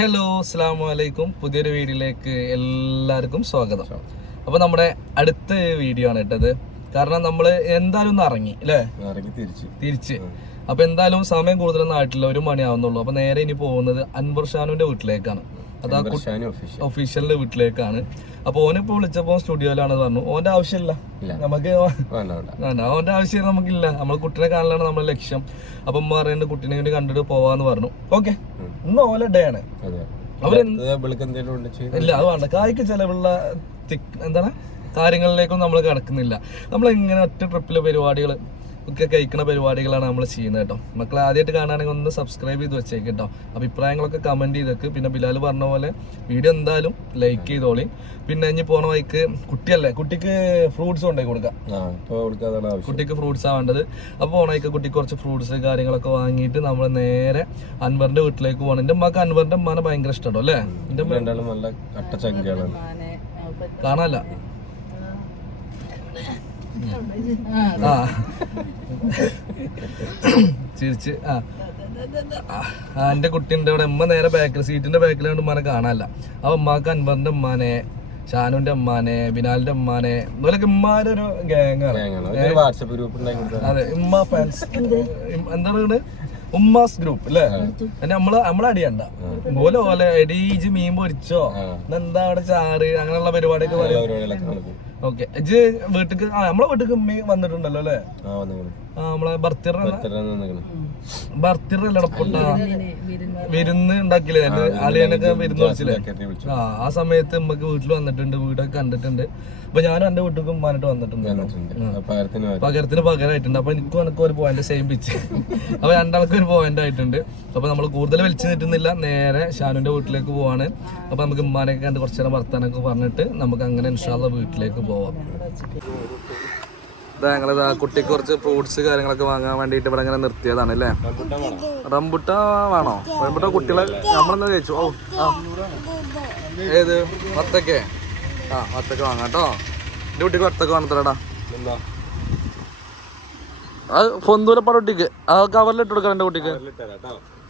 Hello അസ്സാം വലൈക്കും പുതിയൊരു വീഡിയോയിലേക്ക് എല്ലാവർക്കും സ്വാഗതം. അപ്പോൾ നമ്മുടെ അടുത്ത വീഡിയോ ആണ് ഇട്ടത് കാരണം നമ്മൾ എന്തായാലും ഒന്ന് ഇറങ്ങി അല്ലേ? ഇറങ്ങി തിരിച്ചു. തിരിച്ച്. അപ്പോൾ എന്തായാലും സമയം കൂടുതലൊന്നും ആയിട്ടില്ല ഒരു മണിയാവുന്നുള്ളൂ. അപ്പോൾ നേരെ ഇനി പോകുന്നത് അൻവർ ഷാനുവിന്റെ വീട്ടിലേക്കാണ്. അത് ആ ഒഫീഷ്യലിന്റെ വീട്ടിലേക്കാണ്. അപ്പൊ ഓനിപ്പോ വിളിച്ചപ്പോ സ്റ്റുഡിയോയിലാണ് പറഞ്ഞു. ഓന്റെ ആവശ്യമില്ല. നമുക്ക് വേണ്ട അവന്റെ ആവശ്യം നമുക്കില്ല. നമ്മൾ കുട്ടിനെ കാണലാണ് നമ്മുടെ ലക്ഷ്യം. അപ്പൊ ഉമ്മ പറയുന്നുണ്ട് കുട്ടീനെ കൂടി കണ്ടിട്ട് പോവാന്ന് പറഞ്ഞു. ഓക്കെ. ഇന്ന് ഓല ഡേ ആണ്. ഇല്ല അത് വേണ്ട. കായ്ക്ക് ചെലവുള്ള എന്താണ്? കാര്യങ്ങളിലേക്കും നമ്മൾ കിടക്കുന്നില്ല. നമ്മൾ ഇങ്ങനെ ഒറ്റ ട്രിപ്പിലെ പരിപാടികൾ ഒക്കെ കഴിക്കുന്ന പരിപാടികളാണ് നമ്മൾ ചെയ്യുന്നത് കേട്ടോ. മക്കൾ ആദ്യമായിട്ട് കാണുകയാണെങ്കിൽ ഒന്ന് സബ്സ്ക്രൈബ് ചെയ്ത് വെച്ചേക്ക് കേട്ടോ. അഭിപ്രായങ്ങളൊക്കെ കമന്റ് ചെയ്തേക്ക്. പിന്നെ ബിലാൽ പറഞ്ഞ പോലെ വീഡിയോ എന്തായാലും ലൈക്ക് ചെയ്തോളി. പിന്നെ ഇനി പോണ വഴിക്ക് കുട്ടിയല്ലേ കുട്ടിക്ക് ഫ്രൂട്ട്സ് കൊണ്ടേ കൊടുക്കാം. ആ ഇപ്പൊ കൊടുക്കാതാണ് ആവശ്യം. കുട്ടിക്ക് ഫ്രൂട്ട്സ് ആ വേണ്ടത്. അപ്പോൾ വഴിക്ക് കുട്ടിക്ക് കുറച്ച് ഫ്രൂട്ട്സ് കാര്യങ്ങളൊക്കെ വാങ്ങിയിട്ട് നമ്മൾ നേരെ അൻവറിന്റെ വീട്ടിലേക്ക് പോകണം എന്റെ അമ്മയ്ക്ക് അൻവറിന്റെ അമ്മാനെ ഭയങ്കര ഇഷ്ടട്ടോ അല്ലേ? എന്റെ കാണാല്ല. ആ. ചിരിച്ച് ആ. എന്റെ എന്റെ കുട്ടീന്റെ അവിടെ അമ്മ നേരെ ബാക്കിൽ സീറ്റിന്റെ ബാക്കിലാണ്ട് ഉമ്മാനെ കാണാനല്ല. അപ്പൊ ഉമ്മാക്ക് അൻവറിന്റെ ഉമ്മാനെ ഷാനുവിന്റെ ഉമ്മാനെ ബിനാലിന്റെ ഉമ്മാനെ ഇവരൊക്കെ ഉമ്മാരൊരു ഒരു ഗ്യാങ്ങാണ് ഒരു വാട്സപ്പ് ഗ്രൂപ്പ് അതെ ഉമ്മ ഫാൻസ് എന്താണ്? ഉമ്മാസ് ഗ്രൂപ്പ് അല്ലേ നമ്മൾ നമ്മളെ അടിയണ്ട. പോലെ പോലെ എടീജ് മീൻ പൊരിച്ചോ എന്താ അവിടെ ചാറ് അങ്ങനെയുള്ള പരിപാടിയൊക്കെ ഓക്കെ ഇജ് വീട്ടിക്ക് ആ നമ്മളെ വീട്ടിക്ക് ഉമ്മി വന്നിട്ടുണ്ടല്ലോ അല്ലേ? ആ വന്നു ആ നമ്മളെ ബർത്ത്ഡേ നിൽക്കണം ബർത്ത്ഡേ അല്ലേ പൊട്ട വിരുന്ന്. ഉണ്ടാക്കില്ലേ? അലിയനൊക്കെ വിരുന്ന് വിളിച്ചില്ലേ? ആ ആ സമയത്ത് നമ്മക്ക് വീട്ടിൽ വന്നിട്ടുണ്ട് വീടൊക്കെ കണ്ടിട്ടുണ്ട്. അപ്പൊ ഞാനും എന്റെ വീട്ടിൽ ഉമ്മാനായിട്ട് വന്നിട്ടുണ്ട്. പകരത്തിന് പകരമായിട്ടുണ്ട് അപ്പൊ എനിക്കും എനിക്ക് ഒരു പോയിന്റ് സെയിം പിച്ച് അപ്പൊ രണ്ടാൾക്കും ഒരു പോയിന്റ് ആയിട്ടുണ്ട്. അപ്പൊ നമ്മൾ കൂടുതൽ വലിച്ചു നീട്ടുന്നില്ല. നേരെ ഷാനുവിന്റെ വീട്ടിലേക്ക് പോവാണ്. അപ്പൊ നമുക്ക് ഉമ്മാനൊക്കെ കണ്ട് കുറച്ചു നേരം വർത്താനൊക്കെ പറഞ്ഞിട്ട് നമുക്ക് അങ്ങനെ ഇൻഷാല്ല വീട്ടിലേക്ക് പോവാം ഞങ്ങളിത് കുട്ടിക്ക് കുറച്ച് ഫ്രൂട്ട്സ് കാര്യങ്ങളൊക്കെ വാങ്ങാൻ വേണ്ടിയിട്ട് ഇവിടെ ഇങ്ങനെ നിർത്തിയതാണ് അല്ലേ? റംബുട്ട വേണോ? റംബുട്ട കുട്ടികളെ നമ്മളെന്താ കഴിച്ചു? ഓ ആ. ഏത്? വത്തക്കെ? ആ വത്തക്ക വാങ്ങാം കേട്ടോ. എന്റെ കുട്ടിക്ക് വത്തക്ക വേണത്തരടാ അത് പൊന്തൂരപ്പാട് കുട്ടിക്ക്. ആ കവറിലിട്ട് കൊടുക്കാം എന്റെ കുട്ടിക്ക്.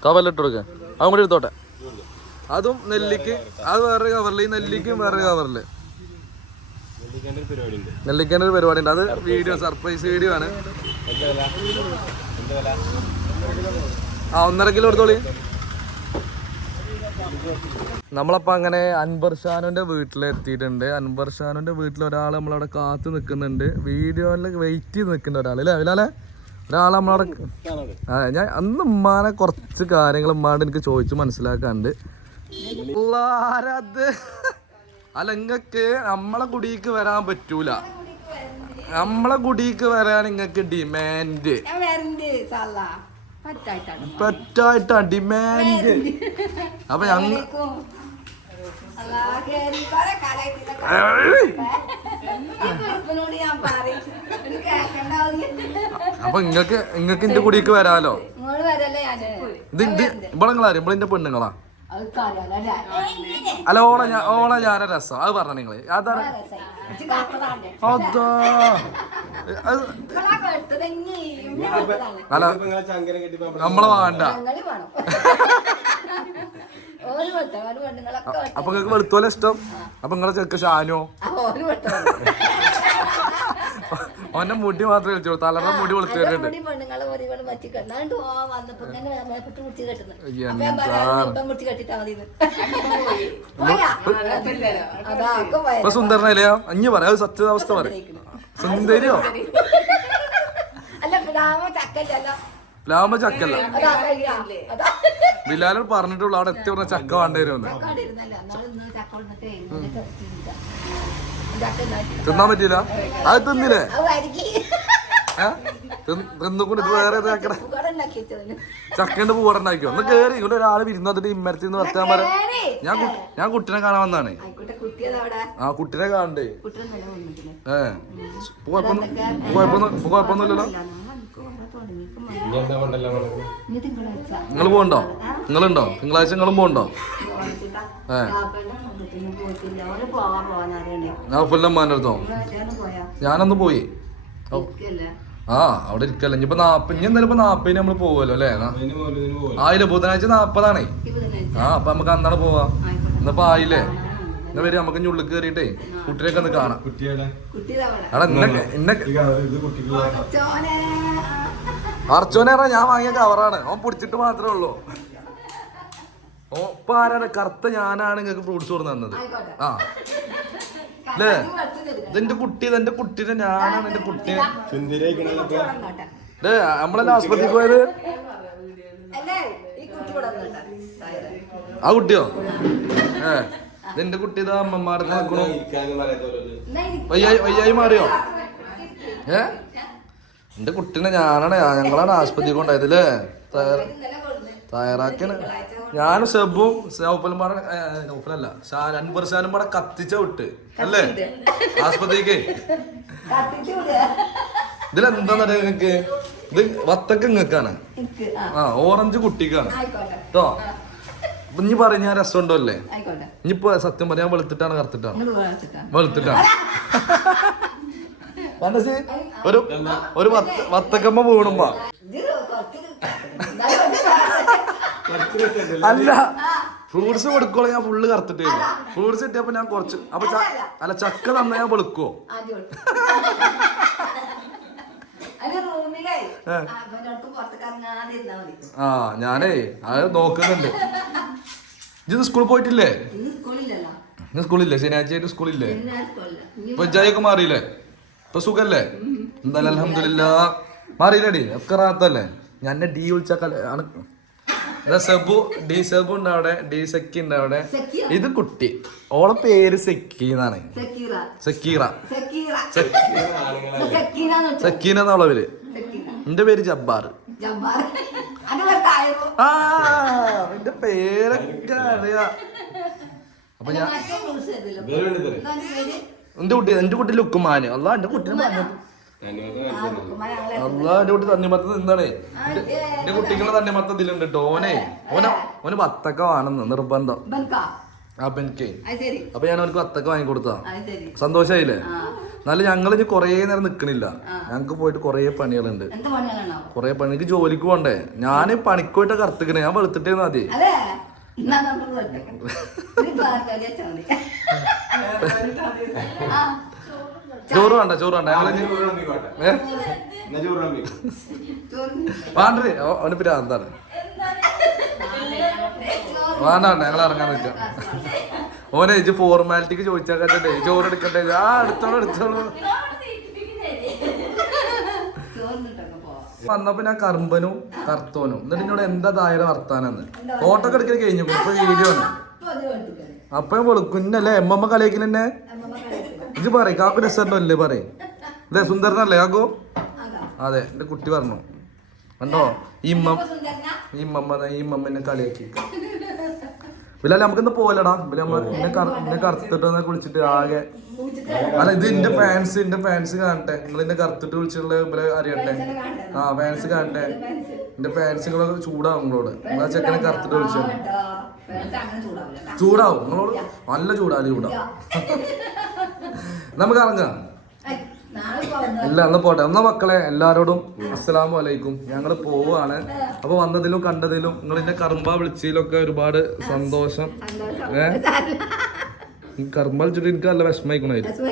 കവറിലിട്ട് കൊടുക്കുക അതും കൂടി എടുത്തോട്ടെ. അതും നെല്ലിക്ക് അത് വേറെ കവറിൽ ഈ നെല്ലിക്കും വേറെ കവറിൽ നെല്ലിക്കേണ്ട ഒരു പരിപാടി ഉണ്ട് അത് വീഡിയോ സർപ്രൈസ് വീഡിയോ ആണ്. ആ ഒന്നര കിലോ എടുത്തോളി. നമ്മളപ്പോ അങ്ങനെ അൻവർ ഷാനുവിന്റെ വീട്ടിലെത്തിയിട്ടുണ്ട് അൻവർ ഷാനുവിന്റെ വീട്ടിൽ ഒരാൾ നമ്മളവിടെ കാത്തു നിൽക്കുന്നുണ്ട് വീഡിയോയിൽ വെയിറ്റ് ചെയ്ത് നിൽക്കുന്ന ഒരാൾ അല്ലേ അവിലാലെ? ഒരാൾ നമ്മളവിടെ ആ ഞാൻ അന്ന് ഉമ്മാനെ കുറച്ച് കാര്യങ്ങൾ ഉമ്മാണ്ട് എനിക്ക് ചോദിച്ചു മനസ്സിലാക്കാണ്ട്. ഉള്ളാരത് അല്ല ഇങ്ങക്ക് നമ്മളെ കുടിക്ക് വരാൻ പറ്റൂല. നമ്മളെ കുടിക്ക് വരാൻ ഇങ്ങക്ക് ഡിമാൻഡ് പറ്റായിട്ടാ ഡിമാൻഡ് അപ്പൊ ഞങ്ങ അപ്പൊ ഇങ്ങക്ക് ഇങ്ങക്ക് എന്റെ കുടിക്ക് വരാലോ? ഇത് ഇവിടെ നിങ്ങളാരും ഇവിടെ എന്റെ പെണ്ണുങ്ങളാ? അല്ല? ഓള ഞാൻ ഓള ഞാന രസം. അത് പറഞ്ഞ നിങ്ങൾ. അതാണ് അതാ. അല്ല നമ്മൾ വേണ്ട. അപ്പൊ നിങ്ങക്ക് വെളുത്തോലെ ഇഷ്ടം? അപ്പൊ നിങ്ങളെ ചെക്ക് ഷാനോ? ഓര് വെട്ട ഓന്റെ മുടി മാത്രമേ വിളിച്ചോളൂ തലറ മുടി വെളുത്തു വരുന്നുണ്ട് പറ്റി കെട്ടാണ്ട് ഓ വന്നപ്പോ ഇങ്ങനെ മേപ്പെട്ട് മുടിച്ച് കെട്ടുന്നു. അപ്പൊ ഞാൻ പറയാം ഇപ്പം മുടിച്ച് കെട്ടിട്ടാ മതി പോയാ. അതാ ഒക്കെ പോയ. ഇപ്പൊ സുന്ദരനല്ലേ അഞ്ഞു പറയാ അത് സത്യാവസ്ഥ പറയും സുന്ദരിയോ? അല്ല ഗ്രാമ ചക്കല്ലോ ലാമ ബിലാലോട് പറഞ്ഞിട്ടുള്ളൂ അവിടെ എത്തി പറഞ്ഞ ചക്ക വേണ്ടി വരുമെന്ന് ചക്ക അവിടെ ഇരുന്നല്ലോ ചക്ക കൊണ്ടിട്ടേ ഇന്നലെ ചക്ക ചക്ക ഉണ്ടാക്കി തിന്നാൻ പറ്റിയില്ല? അത് തിന്നില്ലേ? ഏഹ് തിന്നുകൊണ്ട് ഇത് വേറെ ചക്കേന്റെ പൂവടുണ്ടാക്കിയോ ഒന്ന് കേറി ഇങ്ങോട്ട് ഒരാൾ വിരുന്നതിന്റെ ഇമ്മരത്തിൽ നിന്ന് വർത്താൻ പറ ഞാൻ ഞാൻ കുട്ടിനെ കാണാൻ വന്നാണ് ആ കുട്ടിനെ കാണണ്ടേ. ഏ. കുഴപ്പമൊന്നും കുഴപ്പമൊന്നും കുഴപ്പമൊന്നുമില്ലല്ലോ നിങ്ങൾ പോണ്ടോ നിങ്ങളുണ്ടോ? തിങ്കളാഴ്ച നിങ്ങളും പോണ്ടോ ഏഹ് ഞാൻ ഫുല്ലമ്മാന്റെ അടുത്തോ? പോയാ. ഞാനൊന്ന് പോയി. ആ അവിടെ ഇരിക്കല്ലേ. ഇനിയിപ്പോ നാപ്പ ഇനി എന്തായാലും ഇപ്പൊ നാപ്പതിന് നമ്മൾ പോവല്ലോ അല്ലേ? ആയില്ല ബുധനാഴ്ച നാപ്പതാണേ. ആ അപ്പൊ നമുക്ക് അന്നാണ് പോവാ. എന്നപ്പോ ആയില്ലേ? എന്നാ വരും നമുക്ക് ഉള്ളിൽ കയറിയിട്ടേ കുട്ടിയൊക്കെ ഒന്ന് കാണാം. അർച്ചോനെ. ഞാൻ വാങ്ങിയ കവറാണ്. ഓൻ പിടിച്ചിട്ട് മാത്രമേ ഉള്ളൂ. ഓ ഇപ്പൊ ആരാണ്? കറുത്ത ഞാനാണ് നിങ്ങൾക്ക് ഫ്രൂട്ട്സ് കൊടുന്ന് തന്നത്. ആ. അല്ലേ. ഇതെന്റെ കുട്ടി ഇതെന്റെ കുട്ടീനെ ഞാനാണ് എന്റെ കുട്ടി വന്നോട്ടെ. നമ്മളെല്ലാം ആസ്പത്രിക്ക് പോയത്? അല്ലേ? ഈ കുട്ടി ഇവിടെ ആ കുട്ടിയോ? ഏ ഇതെന്റെ കുട്ടി ഇതാ അമ്മമാരെ നോക്കണു. വയ്യായി വയ്യായി മാറിയോ? ഏ? എന്റെ കുട്ടീനെ ഞാനാണ് ഞങ്ങളാണ് ആസ്പത്രി കൊണ്ടായത് അല്ലേ. തയ്യാറാക്കിയാണ്. ഞാനും സെബും നൗഫലും പാടെ നൗഫലല്ല അൻപർ ഷാനും പാടെ കത്തിച്ച വിട്ട്. അല്ലേ? ആസ്പത്രിക്ക്. ഇതിലെന്താന്ന് നിങ്ങക്ക്? ഇത് വത്തക്ക നിങ്ങക്കാണ് ആ, ഓറഞ്ച് കുട്ടിക്കാണ്. കേട്ടോ ഇനി പറഞ്ഞ രസം രസമുണ്ടോ അല്ലേ. ഇനിയിപ്പോ സത്യം പറയാൻ വെളുത്തിട്ടാണ് കറുത്തിട്ടാണ്. വെളുത്തിട്ടാണ്. മനസ്സി? ഒരു ഒരു വത്ത വത്തക്കമ്മ വീണുമ്പോ ഇത് കുറച്ച് എന്നാലും ഒരു സാധനം. അല്ല. ഫ്രൂട്ട്സ് കൊടുക്കോളൂ ഞാൻ ഫുള്ള് കറുത്തിട്ട് ഫ്രൂട്ട്സ് കിട്ടിയപ്പോ ഞാൻ കുറച്ച് അപ്പൊ അല്ല. ചക്ക തന്ന ഞാൻ വെളുക്കോ. ആ ഞാനേ അത് നോക്കുന്നുണ്ട്. ഇജ്ജ് സ്കൂളിൽ പോയിട്ടില്ലേ? ഇന്ന് സ്കൂളില്ലല്ലോ ഇന്ന് സ്കൂളില്ലേ ശനിയാഴ്ച ആയിട്ട് സ്കൂളില്ലേ ഇപ്പൊ ജയൊക്കെ മാറിയില്ലേ? ഇപ്പൊ സുഖല്ലേ? എന്തായാലും അലഹമില്ല മാറിയില്ലേ ഒക്കെ റാത്തല്ലേ ഞാൻ ഡി വിളിച്ചാൽ സെബു ഡി സെബു ഉണ്ട് അവിടെ ഡി സെക്കി ഉണ്ട് അവിടെ. ഇത് കുട്ടി. ഓളെ പേര് സെക്കി എന്നാണ്. സക്കീറ. സക്കീന എന്നുള്ള പേര്? എന്റെ പേര് ജബ്ബാർ? ആ എന്റെ പേരൊക്കെ അറിയാ. അപ്പൊ ഞാൻ എന്റെ കുട്ടി എന്റെ കുട്ടി ലുക്കുമാന്. അല്ല എന്റെ കുട്ടി പറഞ്ഞു എന്റെ കുട്ടി തണ്ണിമത്തം നിന്നാണേ എന്റെ- കുട്ടികളെ തണ്ണിമത്തം ഇതിലുണ്ട് കേട്ടോ ഓനെ. ഓനെ ഓന് വത്തക്ക വേണമെന്ന് നിർബന്ധം? അപ്പൊ എനിക്ക് അപ്പൊ ഞാൻ അവർക്ക് വത്തക്ക വാങ്ങി കൊടുത്താ സന്തോഷായില്ലേ? ആ. എന്നാലും ഞങ്ങൾ ഇനി കൊറേ നേരം നിക്കണില്ല. ഞങ്ങക്ക് പോയിട്ട് കൊറേ പണികളുണ്ട്. കൊറേ പണി. എനിക്ക് ജോലിക്ക് പോണ്ടേ? ഞാൻ പണിക്ക് പോയിട്ട് കറുത്തിക്കണേ. ഞാൻ വെളുത്തിട്ടേന്ന് പാർക്കാലി ആ, ചോറ് വേണ്ട ചോറ് വേണ്ട. ഞങ്ങൾ അവന് പിന്നെ എന്താണ്? വേണ്ടേ വേണ്ട വേണ്ട ഞങ്ങൾ ഇറങ്ങാൻ നിൽക്കാം. ഓനെ ഇജ് ഫോർമാലിറ്റിക്ക് ചോദിച്ചാൽ കണ്ടേ ചോറ് എടുക്കണ്ടേ? ആ എടുത്തോളൂ എടുത്തോളൂ. വന്നപ്പോ ഞാൻ കറുമ്പനും കർത്തോനും എന്നിട്ട് എന്നോട് എന്താ തായര വർത്താനെന്ന്. ഫോട്ടോ ഒക്കെ എടുക്കൽ കഴിഞ്ഞു. ഇപ്പൊ വീഡിയോ ആണ്. അപ്പഴും വെളുക്കുന്നല്ലേ എമ്മമ്മ കളിയാക്കലെന്നെ അമ്മമ്മ ഇജ്ജ് പറയും കാക്കു രസമല്ലേ പറയും? അല്ലേ സുന്ദരനല്ലേ കാക്കു? അതാ. അതെ എന്റെ കുട്ടി പറഞ്ഞു. കണ്ടോ? ഈ ഇമ്മ? ഈ ഇമ്മമ്മ ഈ ഇമ്മമ്മ എന്നെ കളിയാക്കി. ബിലാലെ നമുക്ക് ഇന്ന് ബിലമ്മ എന്നെ എന്നെ കറുത്തിട്ട് വന്ന് കുളിച്ചിട്ട് ആകെ അല്ല ഇത് എന്റെ ഫാൻസ് എന്റെ ഫാൻസ് കാണട്ടെ. നിങ്ങൾ എന്നെ കറുത്തിട്ട് വിളിച്ചിട്ടുള്ള ഇവരെ അറിയട്ടെ ആ ഫാൻസ് കാണട്ടെ എന്റെ ഫാൻസുകളൊക്കെ ചൂടാവും നിങ്ങളോട്. നിങ്ങളെ ചെക്കനെ കറുത്തിട്ട് വിളിച്ചു ചൂടാവും നിങ്ങളോട്? നല്ല ചൂടാ ചൂടാ നമുക്ക് ഇറങ്ങാം അല്ല എന്നാ പോട്ടെ. എന്നാ മക്കളെ എല്ലാരോടും അസ്സലാമു അലൈക്കും. ഞങ്ങൾ പോവാണ്. അപ്പൊ വന്നതിലും കണ്ടതിലും നിങ്ങൾ എന്നെ കറുമ്പ വിളിച്ചതിലൊക്കെ ഒരുപാട് സന്തോഷം. ഏ? കറുമ്പ വിളിച്ചിട്ട് എനിക്ക് നല്ല വിഷമിക്കണായിരുന്നു.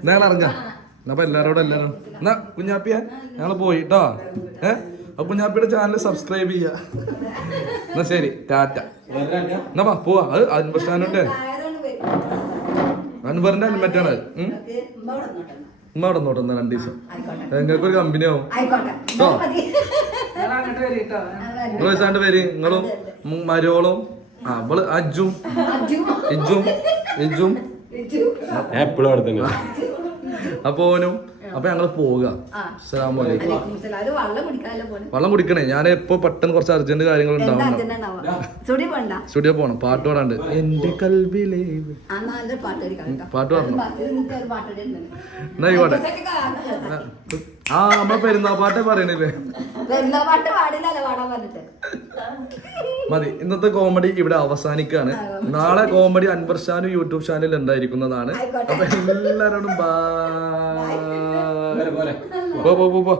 എന്നാ ഞങ്ങൾ ഇറങ്ങാം. എന്നാ അപ്പൊ എല്ലാരോടും എല്ലാരും എന്നാ കുഞ്ഞാപ്പിയ ഞങ്ങൾ പോയി കേട്ടോ ഏ? അപ്പൊ കുഞ്ഞാപ്പിയുടെ ചാനൽ സബ്സ്ക്രൈബ് ചെയ്യാ. എന്നാ ശരി ടാറ്റ? എന്നാ പോവാ. അത് വരും. അൻവറിന്റെ ഹെൽമെറ്റാണ് ഉമ്മ അവിടെ നോട്ടെ എന്നാ രണ്ടു ദിവസം. നിങ്ങൾക്ക് ഒരു കമ്പനി ആവും. നിങ്ങൾ വയസ്സാണ്ട് പേര്? നിങ്ങളും മരോളും. അവൾ അജും. അജു. ഇജും. ഇജും. എപ്പോഴും അവിടെ തന്നെ. അപ്പൊ ഓനും അപ്പൊ ഞങ്ങൾ പോവുക. അസ്സലാമു അലൈക്കും അലൈക്കും സലാം. അത് വെള്ളം കുടിക്കാനല്ലോ പോണെ. വെള്ളം കുടിക്കണേ. ഞാൻ ഇപ്പൊ പെട്ടെന്ന് കുറച്ച് അർജന്റ് കാര്യങ്ങൾ സ്റ്റുഡിയോ പോണം. പാട്ട് പാടാണ്ട്. എന്റെ കൽവിലെ പാട്ട് പാടണം. എന്നാ ആയിക്കോട്ടെ. ആ നമ്മളെ പെരുന്നാ പാട്ടേ പറയണില്ലേ മതി. ഇന്നത്തെ കോമഡി ഇവിടെ അവസാനിക്കാണ്. നാളെ കോമഡി അൻവർ ഷാനും യൂട്യൂബ് ചാനലിൽ ഉണ്ടായിരിക്കുന്നതാണ്. അപ്പൊ എല്ലാരോടും ബൈ പോലെ പോലെ പോ പോ പോ പോ